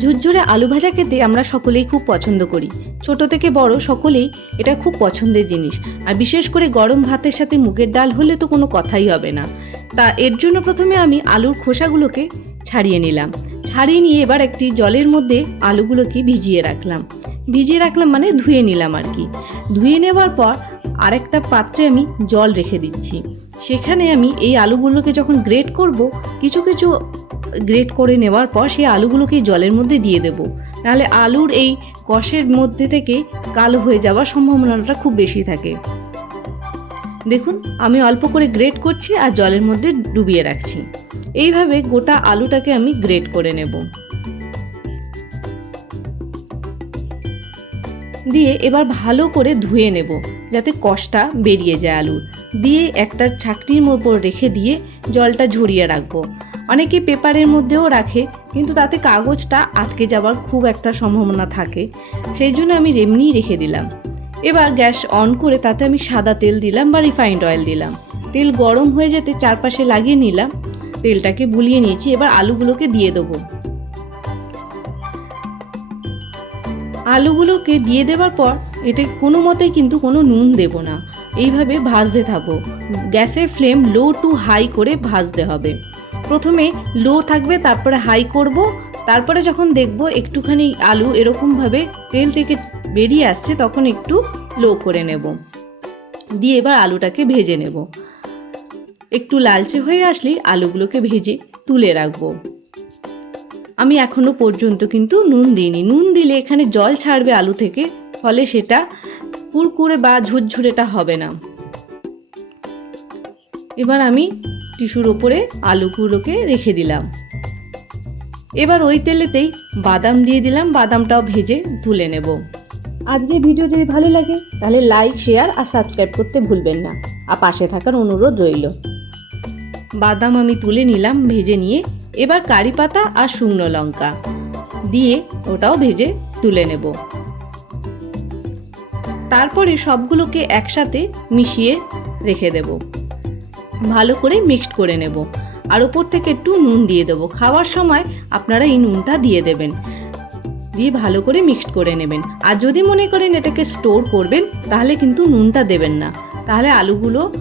ঝুরঝুরে আলু ভাজা খেতে আমরা সকলেই খুব পছন্দ করি। ছোট থেকে বড় সকলেই এটা খুব পছন্দের জিনিস। আর বিশেষ করে গরম ভাতের সাথে মুগের ডাল হলে তো কোনো কথাই হবে না। তা এর জন্য প্রথমে আমি আলুর খোসাগুলোকে ছাড়িয়ে নিলাম। ছাড়িয়ে নিয়ে এবার একটি জলের মধ্যে আলুগুলোকে ভিজিয়ে রাখলাম। ভিজিয়ে রাখলাম মানে ধুয়ে নিলাম আর কি। ধুয়ে নেওয়ার পর আরেকটা পাত্রে আমি জল রেখে দিচ্ছি। সেখানে আমি এই আলুগুলোকে যখন গ্রেট করব, কিছু কিছু গ্রেট করে নেওয়ার পর সেই আলুগুলোকে জলের মধ্যে দিয়ে দেবো। নাহলে আলুর এই কষের মধ্যে থেকে কালো হয়ে যাওয়ার সম্ভাবনাটা খুব বেশি থাকে। দেখুন, আমি অল্প করে গ্রেট করছি আর জলের মধ্যে ডুবিয়ে রাখছি। এইভাবে গোটা আলুটাকে আমি গ্রেট করে নেব। দিয়ে এবার ভালো করে ধুয়ে নেব, যাতে কষটা বেরিয়ে যায় আলুর। দিয়ে একটা ছাকনির ওপর রেখে দিয়ে জলটা ঝরিয়ে রাখব। অনেকে পেপারের মধ্যেও রাখে, কিন্তু তাতে কাগজটা আটকে যাওয়ার খুব একটা সম্ভাবনা থাকে। সেই জন্য আমি এমনিই রেখে দিলাম। এবার গ্যাস অন করে তাতে আমি সাদা তেল দিলাম বা রিফাইন্ড অয়েল দিলাম। তেল গরম হয়ে যেতে চারপাশে লাগিয়ে নিলাম। তেলটাকে বুলিয়ে নিয়েছি, এবার আলুগুলোকে দিয়ে দেবো। আলুগুলোকে দিয়ে দেওয়ার পর এটা কোনো মতেই কিন্তু কোনো নুন দেব না। এইভাবে ভাজতে থাকব। গ্যাসের ফ্লেম লো টু হাই করে ভাজতে হবে। প্রথমে লো থাকবে, তারপরে হাই করব, তারপরে যখন দেখব একটুখানি আলু এরকমভাবে তেল থেকে বেরিয়ে আসছে, তখন একটু লো করে নেব। দিয়ে এবার আলুটাকে ভেজে নেব। একটু লালচে হয়ে আসলেই আলুগুলোকে ভেজে তুলে রাখব। আমি এখনও পর্যন্ত কিন্তু নুন দিইনি। নুন দিলে এখানে জল ছাড়বে আলু থেকে, ফলে সেটা কুরকুরে বা ঝুরঝুরেটা হবে না। এবার আমি টিস্যুর ওপরে আলুগুলোকে রেখে দিলাম। এবার ওই তেলেতেই বাদাম দিয়ে দিলাম, বাদামটাও ভেজে তুলে নেব। আজকের ভিডিও যদি ভালো লাগে, তাহলে লাইক, শেয়ার আর সাবস্ক্রাইব করতে ভুলবেন না। আর পাশে থাকার অনুরোধ রইল। বাদাম আমি তুলে নিলাম, ভেজে নিয়ে এবার কারি পাতা আর শুকনো লঙ্কা দিয়ে ওটাও ভেজে তুলে নেব। তারপরে সবগুলোকে একসাথে মিশিয়ে রেখে দেব। ভালো করে মিক্সড করে নেব। আর ওপর থেকে একটু নুন দিয়ে দেবো। খাওয়ার সময় আপনারা এই নুনটা দিয়ে দেবেন। দিয়ে ভালো করে মিক্সড করে নেবেন। আর যদি মনে করেন এটাকে স্টোর করবেন, তাহলে কিন্তু নুনটা দেবেন না। তাহলে আলুগুলো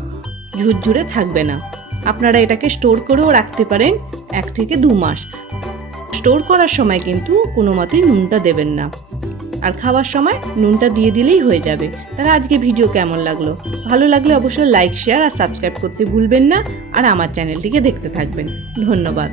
ঝুরঝুরে থাকবে না। আপনারা এটাকে স্টোর করেও রাখতে পারেন এক থেকে দু মাস। স্টোর করার সময় কিন্তু কোনো মতেই নুনটা দেবেন না। আর খাওয়ার সময় নুনটা দিয়ে দিলেই হয়ে যাবে। তাহলে আজকে ভিডিও কেমন লাগল? ভালো লাগলে অবশ্যই লাইক শেয়ার আর সাবস্ক্রাইব করতে ভুলবেন না। আর আমার চ্যানেলটিকে দেখতে থাকবেন। ধন্যবাদ।